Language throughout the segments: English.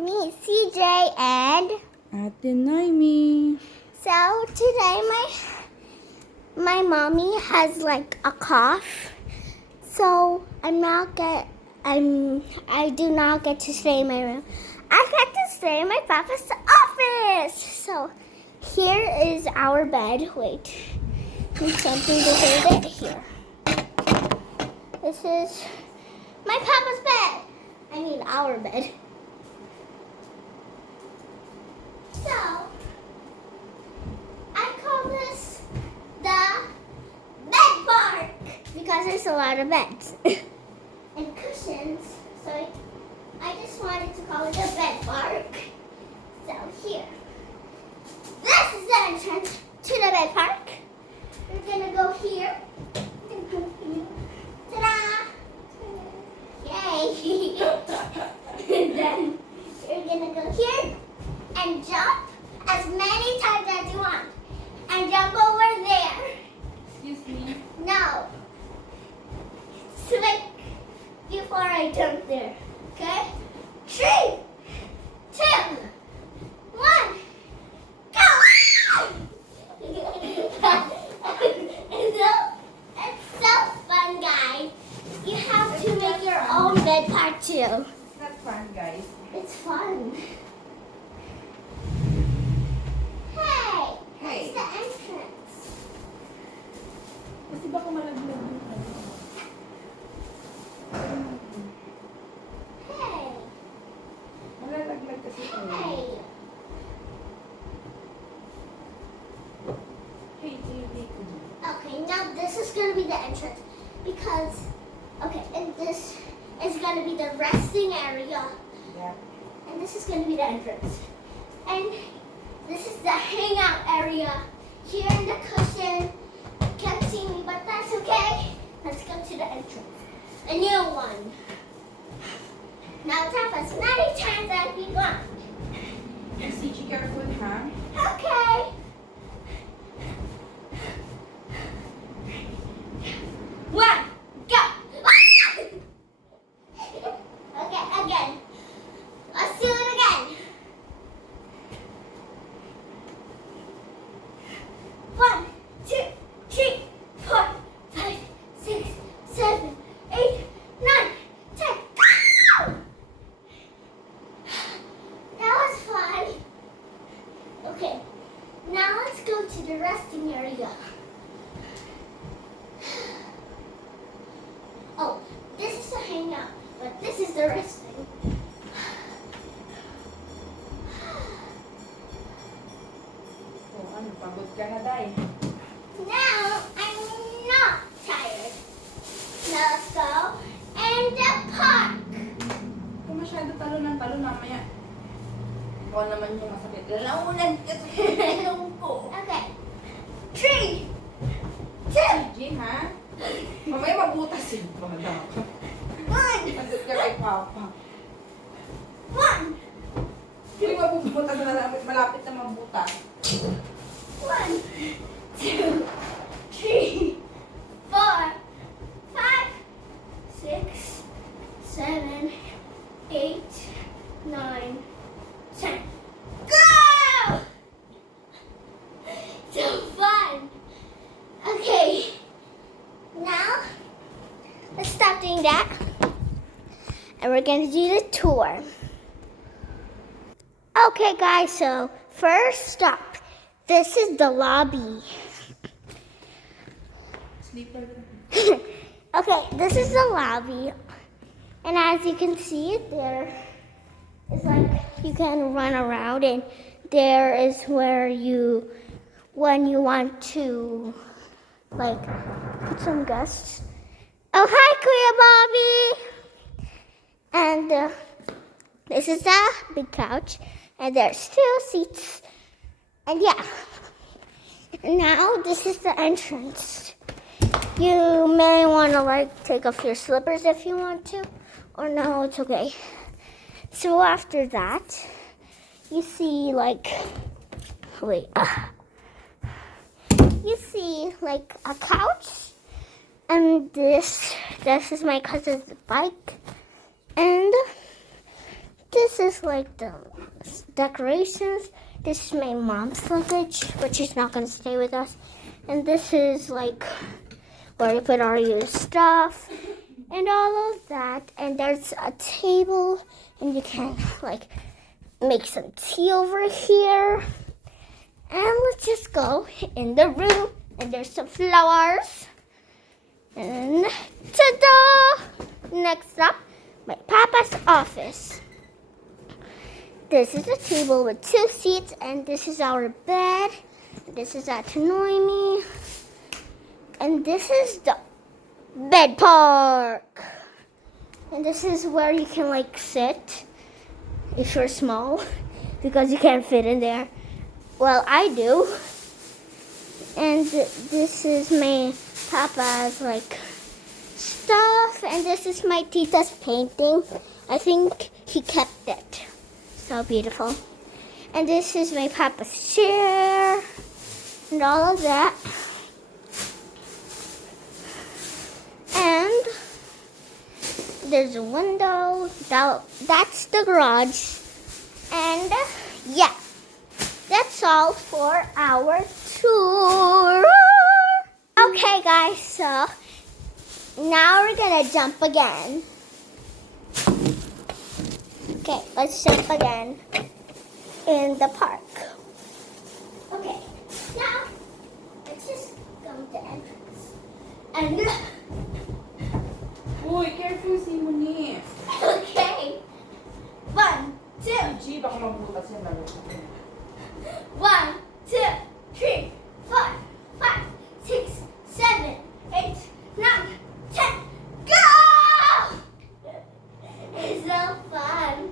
me, CJ, and Ate Naimi. so today my mommy has like a cough, so I do not get to stay in my room. I get to stay in my papa's office. So here is our bed. Wait, there's something to hold it here. This is my papa's bed. I mean our bed. So, I call this the bed park because there's a lot of beds and cushions. So I just wanted to call it the bed park. So here, this is the entrance to the bed park. We're gonna go here. Ta-da! Yay! And then you're gonna go here and jump as many times as you want. And jump over there. Excuse me. No. Slick before I jump there. Okay? 3, 2, 1, go! It's so fun, guys. You have to make your own bed part too. It's not fun, guys. It's fun. Hey! Hey. It's the entrance. Kasi baka malaglag yung ano. Hey! Malalaglag kasi ito. Hey! Hey, TV ko. Okay, now this is going to be the entrance because, okay, and this is going to be the resting area. Yeah. And this is going to be the entrance. And this is the hangout area. Here in the cushion. Can't see me, but that's okay. Let's go to the entrance. A new one. Now tap as many times as you want. And CG, careful, ha? Okay. One, go. Okay, again. Let's do it again. 1, 2, 3, 4, 5, 6, 7, 8, 9, 10. Go! That was fun. Okay, now let's go to the resting area. Oh, this is the hangout, but this is the resting. Oh, ano, pagod ka na, Day. Now I'm not tired. Now let's go in the park. Kung masyado talo mamaya. Ikaw naman yung masakit. Launan kasi ilong ko. Okay. 3, 2, CG, ha? Mamaya mabutas yun. Mamaya. 1, Pagod ka kay Papa. 1, Uy, mabubutas na malapit na mabutas. 1, 2, 3, 4, 5, 6, 7, 8, 9, 10. Go! So fun. Okay. Now, let's stop doing that. And we're going to do the tour. Okay, guys, so first stop. This is the lobby. Sleeper. Okay, this is the lobby. And as you can see, there is like you can run around, and there is where when you want to like put some guests. Oh, hi, Kuya Bobby. And this is the big couch, and there's 2 seats. And yeah. Now this is the entrance. You may want to like take off your slippers if you want to, or no, it's okay. So after that, you see like, you see like a couch, and this is my cousin's bike, and this is is like the decorations. This is my mom's luggage, but she's not gonna stay with us. And this is like where we put our used stuff and all of that. And there's a table, and you can like make some tea over here. And let's just go in the room. And there's some flowers. And ta-da! Next up, my papa's office. This is a table with 2 seats, and this is our bed. This is at Noemi. And this is the bed park. And this is where you can like sit if you're small, because you can't fit in there. Well, I do. And this is my papa's like stuff, and this is my tita's painting. I think he kept it. So beautiful. And this is my papa's chair and all of that. And there's a window. That's the garage. And yeah, that's all for our tour. Okay, guys, so now we're gonna jump again. Okay, let's jump again in the park. Okay, now let's just go to the entrance. And Uy, careful si Muni. okay, 1, 2. G, baka mabutas yan lalo. 1, 2, 3, 4, 5, 6, 7, 8, 9, 10. Go! It's so fun.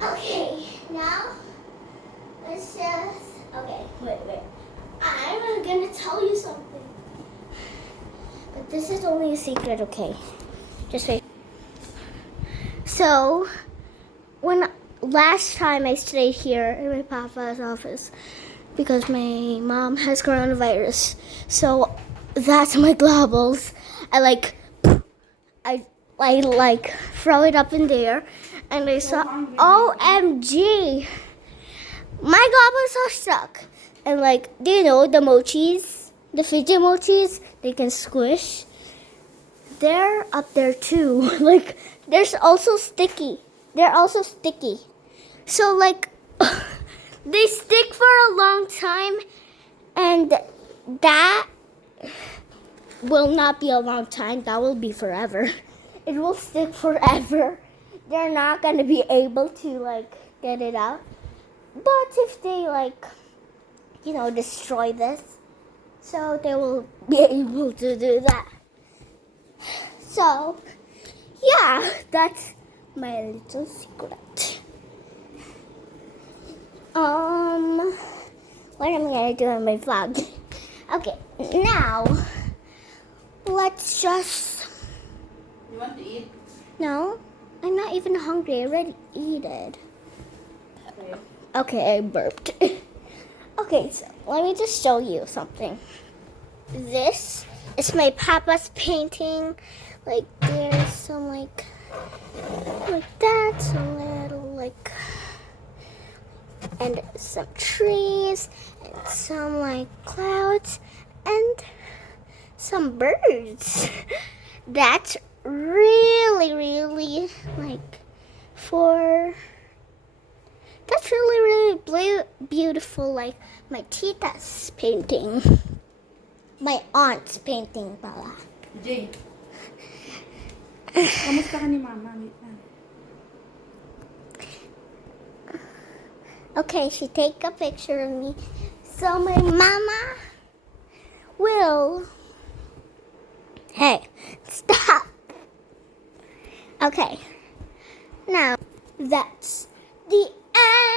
Okay, now let's just. Okay, wait. I'm gonna tell you something. But this is only a secret, okay? Just wait. So, when last time I stayed here in my papa's office because my mom has coronavirus. So that's my globals. I like throw it up in there, and I saw OMG, my globals are stuck. And like, do you know the mochis, the fidget mochis? They can squish. They're up there too. Like, there's also sticky. They're also sticky. So like, they stick for a long time, and that will not be a long time. That will be forever. It will stick forever. They're not gonna be able to like get it out. But if they like, destroy this, so they will be able to do that. So, yeah, that's my little secret. What am I gonna do in my vlog? Okay, now let's just. You want to eat? No, I'm not even hungry. I already ate it. Okay. Okay, I burped. Okay, so let me just show you something. This is my papa's painting. Like, there's some like that, some little like, and some trees, and some like clouds, and some birds. That's really like that's really beautiful, like my tita's painting, my aunt's painting pala. Jay, kamusta ka ni Mama? Wait na. Okay, she take a picture of me, so my mama will. Hey, stop. Okay, now that's the end.